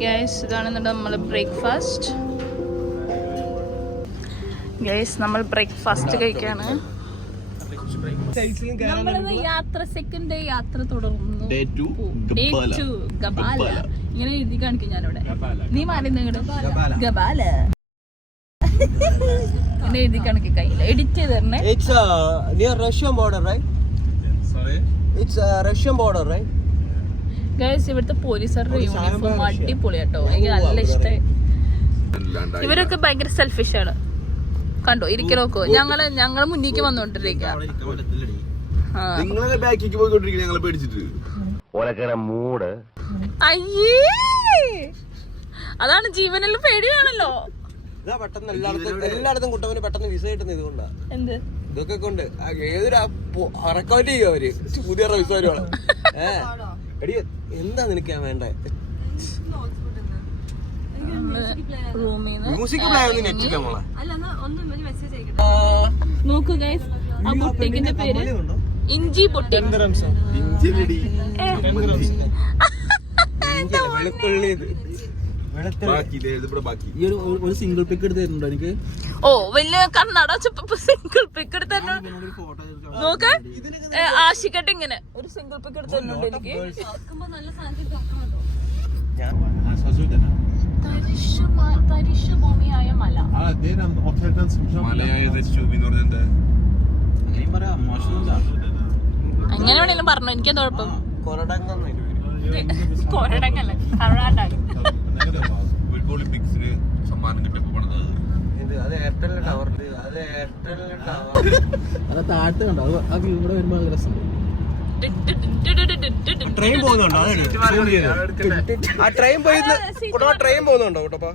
Guys ഇതാണ് നമ്മളെ breakfast. Guys നമ്മൾ ബ്രേക്ക്ഫാസ്റ്റ് കഴിക്കാണ്. യാത്ര സെക്കൻഡ് ഡേ യാത്ര തുടർന്നു. Day 2 ഗബാല. ഇങ്ങനെ എഴുതി കാണിക്കും ഞാനിവിടെ. നീ മാറി ഗബാല ഇങ്ങനെ എഴുതി കാണിക്കും. കയ്യിൽ എഡിറ്റ് ചെയ്ത് തരണേ. It's near Russian border, right? Sorry? It's Russian border, right? Guys ഇവിടുത്തെ പോലീസുകാരുടെ യൂണിഫോം അടിപൊളിയാട്ടോ. എനിക്ക് നല്ല ഇഷ്ടമായി. ഇവരൊക്കെ ഭയങ്കര സെൽഫിഷ് ആണ്. കണ്ടോ ഇരിക്കലൊക്കെ ഞങ്ങള് മുന്നിലേക്ക് വന്നോണ്ടിരിക്കുക. അയ്യേ അതാണ് ജീവനെല്ലാം പേടിയാണല്ലോ. എല്ലായിടത്തും കുട്ടവന് പെട്ടെന്ന് വിസ കിട്ടുന്നത് ഇതുകൊണ്ടാ. എന്ത് ഇതൊക്കെ കൊണ്ട് ഏതൊരു റെക്കമെൻഡ് ചെയ്യുക അവര് പുതിയ വിസ വരുവാണ്. എടി എന്താ നിനക്കാ വേണ്ടേ? മ്യൂസിക് പ്ലേ ഒന്നും നെറ്റില്ല മോളെ. നോക്കൂ ഗൈസ്, ആ ബൊട്ടിക്കിന്റെ പേര് ഇഞ്ചി ബൊട്ടിക്. ഒരു സിംഗിൾ പിക്ക് എടുത്തിട്ടുണ്ടോ എനിക്ക്? ഓ വലിയ കണ്ണട സിംഗിൾ പിക്ക് എടുത്തന്നെ. നോക്ക് ആശിക്കട്ടെ ഇങ്ങനെ ഒരു സിംഗിൾ പിക്ക് എടുത്തിട്ടുണ്ട് എനിക്ക്. തരിശുഭൂമിയായ മല. അങ്ങനെ വേണേലും പറഞ്ഞു, എനിക്കെന്താ കുഴപ്പം? കൊരടങ്ങല്ല കർണാടക. താഴത്ത് കണ്ടോ ആ വ്യൂ കൂടെ വരുമ്പോ നല്ല രസം. ട്രെയിൻ പോകുന്നുണ്ടോ? ആ ട്രെയിൻ പോകുന്നുണ്ടോ കേട്ടോപ്പാ?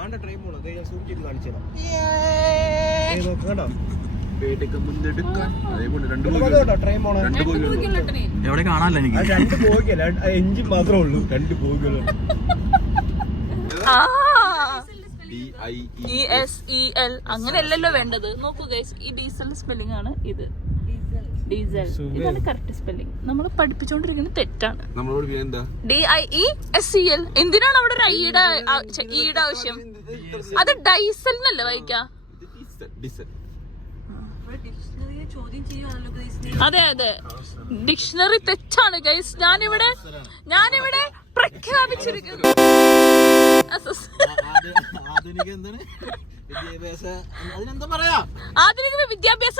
ആണ്ടെ ട്രെയിൻ പോകുന്നത് സൂം ചെയ്ത് കാണിച്ചു തരാം. എവിടെ കാണാനല്ല എനിക്ക്. 2 പോകില്ല, എഞ്ചിൻ മാത്രമേ ഉള്ളൂ. 2 പോകുക. DIESEL അങ്ങനെയല്ലല്ലോ വേണ്ടത്. നോക്കൂ ഗൈസ്, ഈ ഡീസൽ സ്പെല്ലിംഗ് ആണ് ഇത്. ഡീസൽ ഇതാണ് കറക്റ്റ് സ്പെല്ലിംഗ്. നമ്മൾ പഠിപ്പിച്ചോണ്ടിരിക്കുന്നത് തെറ്റാണ്. DIESEL. എന്തിനാണ് അവിടെ ഒരു ഈയുടെ ആവശ്യം? അത് ഡൈസൽ എന്നല്ലേ വായിക്കാ? അതെ അതെ, ഡിക്ഷണറി തെറ്റാണ് ഗൈസ്. ഞാനിവിടെ പ്രഖ്യാപിച്ചിരിക്കുന്നു. ആധുനിക വിദ്യാഭ്യാസ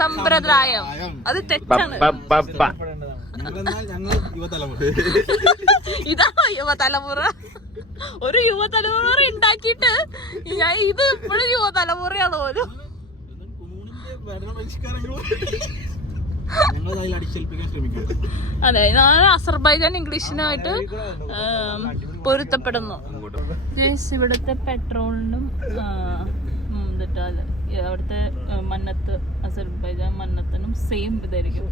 സമ്പ്രദായം അത് തെറ്റാണ്. ഇതാണോ യുവതലമുറ? ഒരു യുവതലമുറ ഉണ്ടാക്കിയിട്ട് ഇത് ഇപ്പോഴും യുവതലമുറയാണോ? അതെ, ഞാൻ അസർബൈജാൻ ഇംഗ്ലീഷിനായിട്ട് പൊരുത്തപ്പെടുന്നു. ഇവിടുത്തെ പെട്രോളിനും അവിടുത്തെ മന്നത്ത്, അസർബൈജാൻ മന്നത്തിനും സെയിം ഇതായിരിക്കും.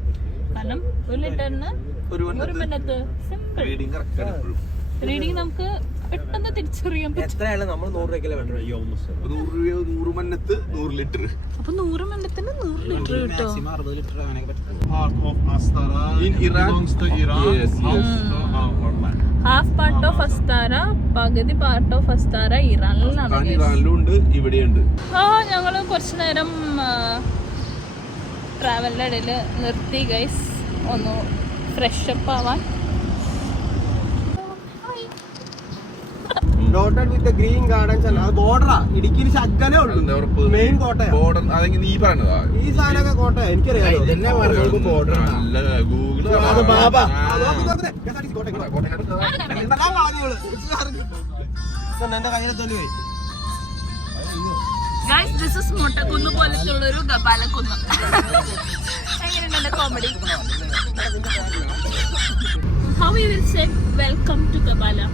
കാരണം 1 ലിറ്ററിന് 1 മന്നത്ത്. സിമ്പിൾ റീഡിങ് നമുക്ക് പെട്ടെന്ന് തിരിച്ചറിയാൻ പറ്റും. നമ്മൾ 100 രൂപയ്ക്കല്ലേ വേണ്ടത്? 100 മന്നത്ത് 100 ലിറ്റർ. അപ്പൊ 100 മന്നത്തിന് 100 ലിറ്റർ കിട്ടും. 60 ലിറ്റർ അങ്ങനെ ഹാഫ് പാർട്ട് ഓഫ് അസ്താര, പകുതി പാർട്ട് ഓഫ് അസ്താര ഇറാനിലാണ്. ഞങ്ങള് കുറച്ചു നേരം ട്രാവലിന്റെ ഇടയിൽ നിർത്തി ഗൈസ്, ഒന്ന് ഫ്രഷപ്പ് ആവാൻ. Dotted with the green gardens and border. ഇടുക്കിയിൽ ശക്കലേ ഉള്ളൂ. മെയിൻ കോട്ടയാ. നീ പറഞ്ഞതാ ഈ സാധനമൊക്കെ കോട്ടയാ. എനിക്കറിയാം. എന്റെ കയ്യിലെത്തോലി പോയി. ഗൈസ്, ദിസ് ഇസ് മുട്ടക്കുന്ന് പോലത്തുള്ള ഒരു ഗബാലക്കുന്ന്. എങ്ങനെയുണ്ട് comedy? How we will say welcome to Gabala?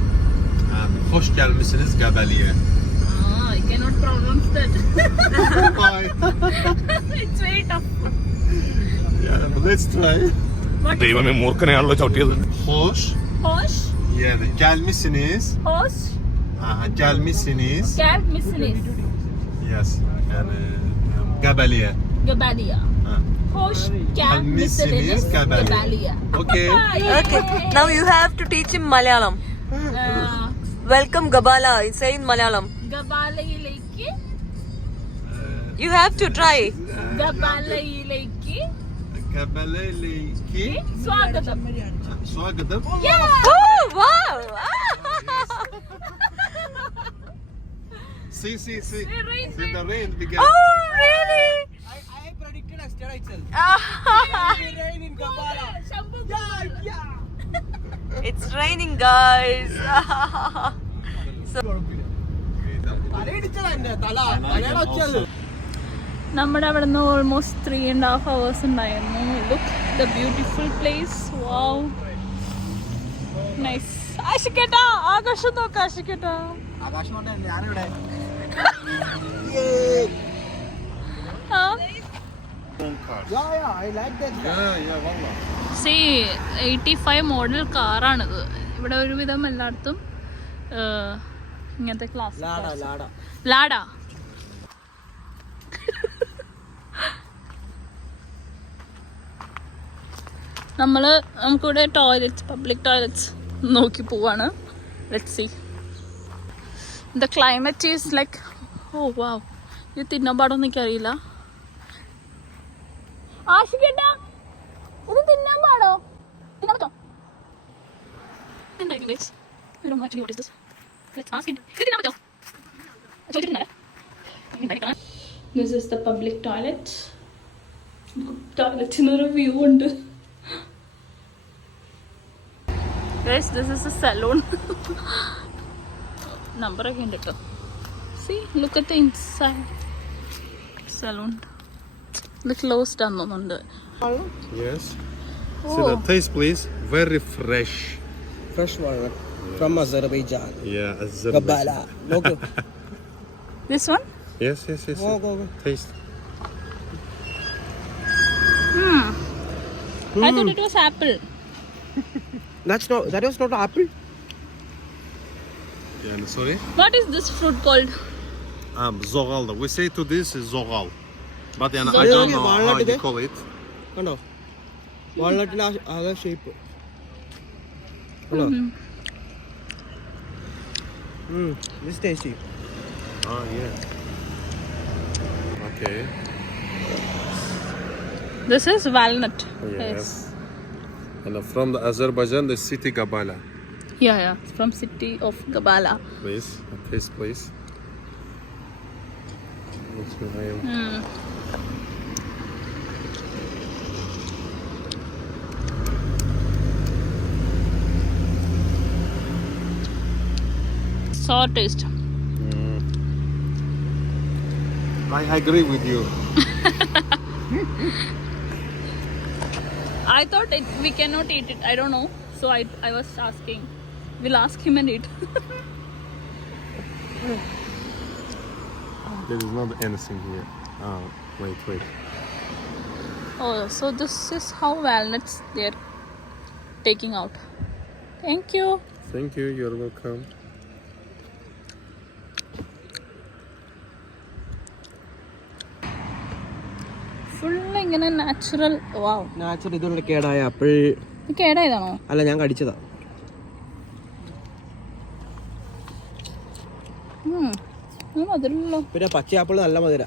Hoş gelmişsiniz Gabali'ye. I cannot pronounce that. It's very tough. Yeah, let's try. ദൈവമേ, മൂർഖനെയാണല്ലോ ചവിട്ടിയത്. Hoş. Hoş. Yani gelmişsiniz. Hoş. Gelmişsiniz. Gelmişsiniz. Yes. Yani Gabali'ye. Gabaliya. Hoş gelmişsiniz Gabalia. Okay. Okay, now you have to teach him Malayalam. Welcome Gabala, say in Malayalam. Gabalaiyiലേക്ക് You have to try. Gabalaiyiലേക്ക് Gabalaiyiലേക്ക് സ്വാഗതം. സ്വാഗതം. Oh, wow. See. Rain, See the rain began. Oh, really? I predicted yesterday itself. Rain in Gabala. Shambhu It's raining, guys. തലയിടിച്ചതാ എന്റെ തലയുടെ ഒച്ചത്. നമ്മുടെ അവിടെ നിന്ന് almost 3.5 hours ഉണ്ടായിരുന്നു. Look the beautiful place. Wow, nice. ആഷിക്കേട്ടാ, ആകാശം നോക്കാം ആഷിക്കേട്ടാ. ആകാശം കൊണ്ട് ഞാനിവിടെ I like that. Yeah, wallah. C 85 model കാറാണിത്. ഇവിടെ ഒരുവിധം എല്ലായിടത്തും ഇങ്ങനത്തെ ക്ലാസ് ലാഡ. നമുക്കിവിടെ ടോയ്ലറ്റ്സ്, പബ്ലിക് ടോയ്ലറ്റ്സ് നോക്കി പോവാണ്. Let's see. The climate is like, oh wow, ഇത് തിന്നാൻ പാടൊന്നും എനിക്കറിയില്ല. ആഷിക്കേട്ടാ, ഇത് തിന്നാൻ പാടോ? തിന്നാൻ പറ്റോ? എന്തായിരിക്കും guys? I don't know actually what is this. Let's ask it. ഇത് തിന്നാൻ പറ്റോ? ചോദിച്ചിട്ടുണ്ടല്ലേ? This is the public toilet. ടോയ്ലറ്റിനൊരു വ്യൂ ഉണ്ട്. Guys, this is a saloon. നമ്പറൊക്കെ ഉണ്ട് കേട്ടോ. See, look at the inside. Saloon. ഇത് ക്ലോസ്ഡ് ആണെന്ന് തോന്നുന്നുണ്ട്. Yes. See the taste, please. Very fresh. Fresh walnut from Azerbaijan. Yeah, Gabala. Look. This one? Yes. Go. Taste. I thought it was apple. That was not apple. Yeah, sorry. What is this fruit called? Zogal. We say to this is zogal. But I Zogal. don't know how Walnut you is call it. കണ്ടോ, വാൾനട്ടിന്റെ ആകെ shape. This tasty. Yeah. Okay. This is walnut. Yes. And from the Azerbaijan, the city Gabala. Yeah. From city of Gabala. Please, taste, please. Sour taste. I agree with you. I thought we cannot eat it. I don't know. So I was asking. We'll ask him and eat. There is not anything here. Oh, wait. Oh, so this is how walnuts they're taking out. Thank you. Thank you. You're welcome. Full ഇങ്ങനെ natural. വാവ്, natural. ഇതുകൊണ്ട് കേടായ apple ഇത് കേടായതാണോ? അല്ല, ഞാൻ കടിച്ചതാ. മധുരല്ലോ. പിന്നെ പച്ച apple നല്ല മധുര.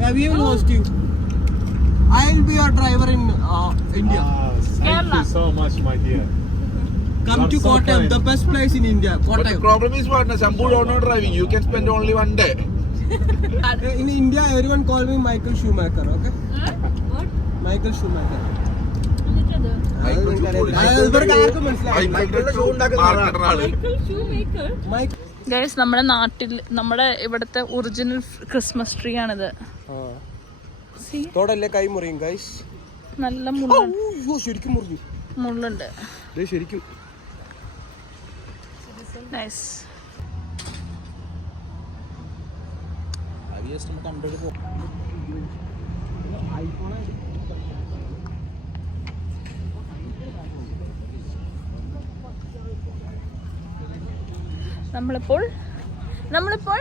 Yeah, we will host you. I will be your driver in India. Thank you so much, my dear. Come to Kottayam, the best place in India. But the Kottayam. problem is what? Shambhu don't know driving. You can spend only one day. In India, everyone call me Michael Schumacher. Okay? Michael Schumacher. ഇവർക്ക് ആർക്കും മനസ്സിലായി. Guys, നമ്മുടെ നാട്ടിൽ, നമ്മുടെ ഇവിടുത്തെ original Christmas tree ആണിത്. തോടല്ലേ കൈ മുറിയും ഗൈസ്. നല്ല മുള്ളുണ്ട്. ശരിക്കും മുറിഞ്ഞു. മുള്ളുണ്ട് ശരിക്കും. നൈസ്. നമ്മളിപ്പോൾ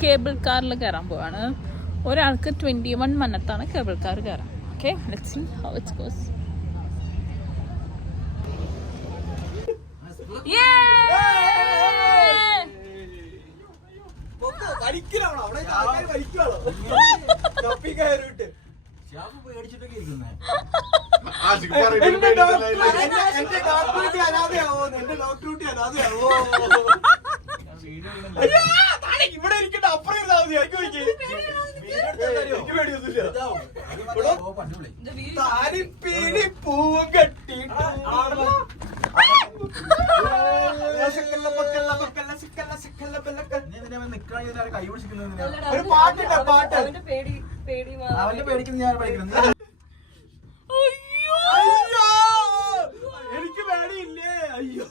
കേബിൾ കാറിൽ കയറാൻ പോവാണ്. ഒരാൾക്ക് 21 മന്നത്താണ് കേബിൾ കാർ കയറാൻ. Okay, let's see how it goes. ഇവിടെ ഇരിക്കട്ടെ, അപ്പുറം ഇരുന്നാൽ മതി. താരിപ്പീലി പൂവും കെട്ടിയിട്ട് ഒരു പാട്ടിട്ട പാട്ട്. അവന്റെ പേടിക്കുന്ന ഞാൻ പഠിക്കുന്നത്. എനിക്ക് പേടിയില്ലേ? അയ്യോ,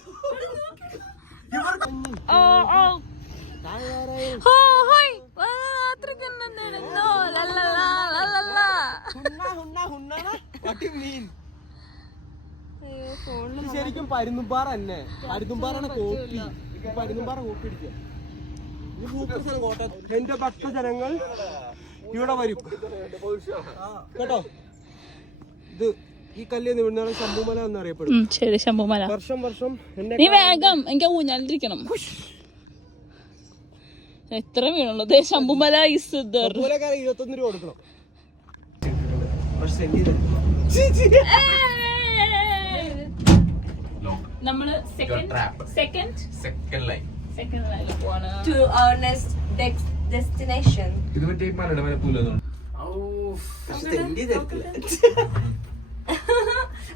ശരിക്കും പരുന്നുംപാറ തന്നെ. പരുന്നുംപാറാണ് കോപ്പി. പരുന്നുംപാറ കോപ്പി അടിക്കുക. എന്റെ ഭക്തജനങ്ങൾ ഇവിടെ വരും കേട്ടോ. ഇത് ഈ കല്ല് ഇവിടുന്നാണ് ശംഭുമല എന്നറിയപ്പെടും. ശരി, ശംഭുമല. വർഷം നീ വേഗം, എനിക്ക് ഊഞ്ഞാലിരിക്കണം. എത്ര വീണുള്ളൂ? ശംഭുമല ഇസ് 21 രൂപ കൊടുക്കണം. നമ്മള് സെക്കൻഡ് ലൈനിൽ പോവാണ്. To our next destination. ഇത് മറ്റേ മലയുടെ വരെ പൂലതുണ്ട്.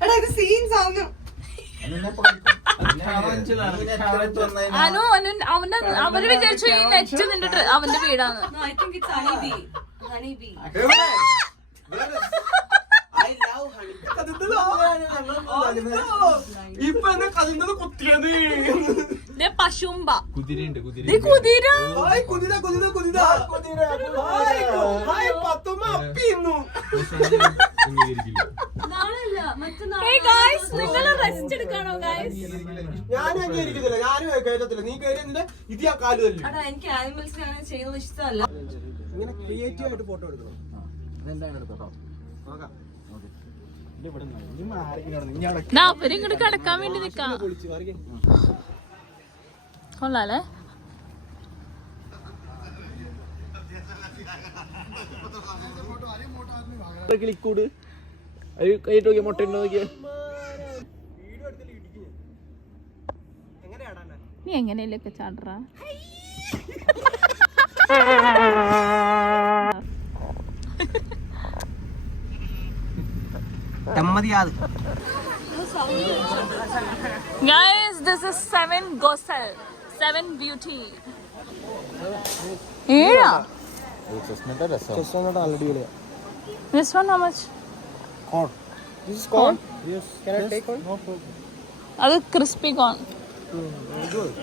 എടാ ഇത് സീൻസ് ആവുന്നു. അവര് വിചാരിച്ചു ഈ നെറ്റ് നിന്റെ അവന്റെ വീടാണ്. No, I think it's honeybee. Honeybee. ഇപ്പൊ എന്നെ കതിന്നത് കുത്തിയത് പശുമ്പ കുതിരയുണ്ട്, കുതിര. റെസ്റ്റ് എടുക്കാണോ ഗൈസ്? ഞാനും അംഗീകരിക്കുന്നില്ല, ഞാനും കയറ്റത്തില്ല. നീ കയറിയ ഇത് ഞാൻ കാല് തല്ലു. എനിക്ക് ആനിമൽസിനെ അങ്ങനെ ചെയ്യുന്നത് ഇഷ്ടമല്ല. ഇങ്ങനെ ക്രിയേറ്റീവ് ആയിട്ട് ഫോട്ടോ എടുക്കണം. അവരിങ്ങോട്ട് കിടക്കാൻ വേണ്ടി നിക്കാം. കൊള്ളാലേ? ക്ലിക്കൂട് കൈയിട്ട് നോക്കിയ മുട്ട ഉണ്ടോ നോക്കിയ. നീ എങ്ങനെയല്ലൊക്കെ ചാടറാ? Guys, this is 7 Gosal, 7 Beauty. Yeah. This one how much? Corn. This is corn? Yes. Can I take one? No problem. That is crispy corn. Good.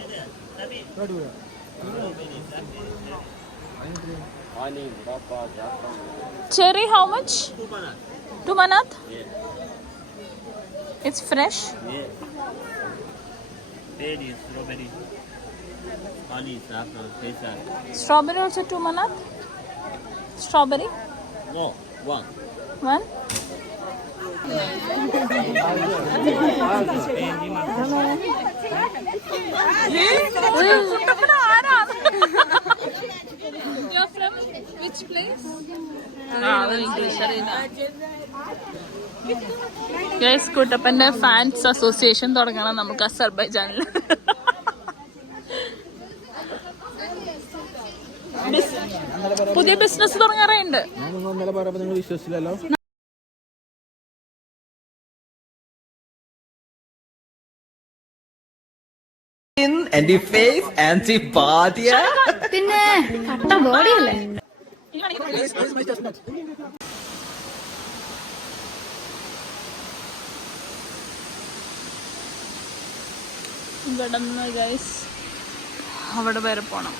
Cherry how much? 2 manat? It's fresh? Yeah. Berry, strawberry, honey, saffron, sesame. Strawberry also 2 manat? Strawberry? No, one. 1? You're from which place? English arena. Guys, കുട്ടപ്പന്റെ fans association തുടങ്ങണം നമുക്ക് അസർബൈജാനിൽ. പുതിയ business തുടങ്ങാറുണ്ട്. നിങ്ങൾ വിശ്വസിച്ചില്ലല്ലോ. And the face and the body. പിന്നെ കട്ട ബോഡിയല്ലേ? ഇവിടുന്ന് guys അവിടെ വരെ പോണം.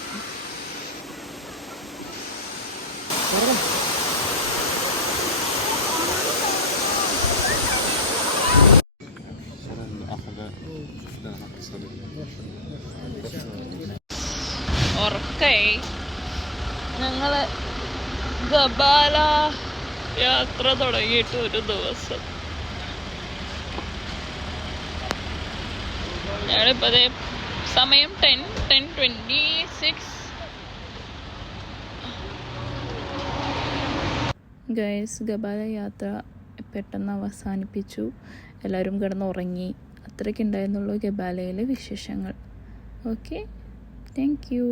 ഉറക്കായി. ഞങ്ങള് ഗബാല യാത്ര തുടങ്ങിയിട്ട് ഒരു ദിവസം. ഞങ്ങളിപ്പോ സമയം 10:26. ഗൈസ്, ഗബാല യാത്ര പെട്ടെന്ന് അവസാനിപ്പിച്ചു. എല്ലാവരും കിടന്നുറങ്ങി. അത്രയ്ക്കുണ്ടായിരുന്നുള്ളൂ ഗബാലയിലെ വിശേഷങ്ങൾ. Okay, thank you.